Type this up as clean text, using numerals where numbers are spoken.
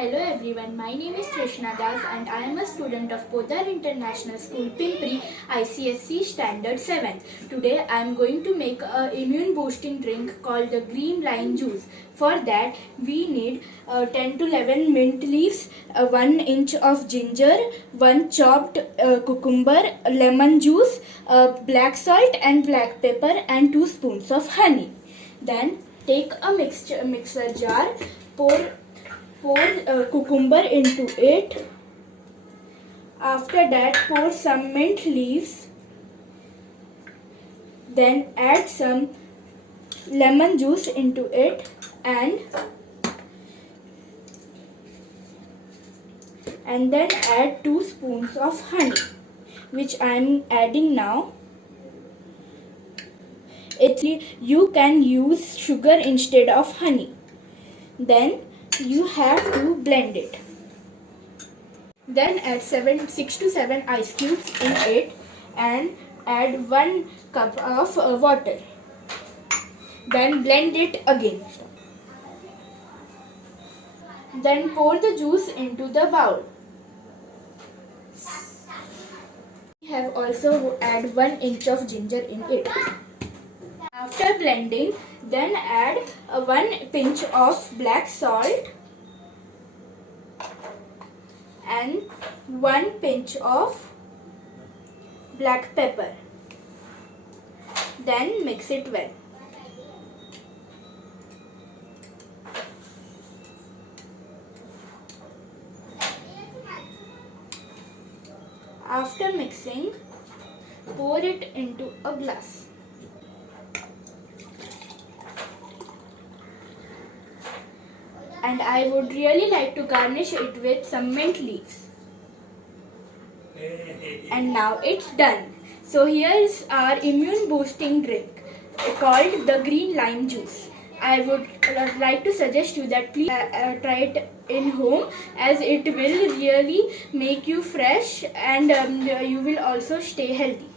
Hello everyone, my name is Trishna Das and I am a student of Podar International School, Pimpri, ICSC Standard 7. Today I am going to make a immune boosting drink called the green lime juice. For that we need 10 to 11 mint leaves, 1 inch of ginger, 1 chopped cucumber, lemon juice, black salt and black pepper and 2 spoons of honey. Then take a mixer jar, pour cucumber into it. After that pour some mint leaves. Then add some lemon juice into it and then add 2 spoons of honey, which I am adding now. You can use sugar instead of honey. Then you have to blend it. Then add 6 to 7 ice cubes in it and add 1 cup of water. Then blend it again. Then pour the juice into the bowl. We have also add 1 inch of ginger in it. After blending, then add 1 pinch of black salt and 1 pinch of black pepper. Then mix it well. After mixing, pour it into a glass. And I would really like to garnish it with some mint leaves. And now it's done. So here is our immune boosting drink called the green lime juice. I would like to suggest you that please try it in home, as it will really make you fresh and you will also stay healthy.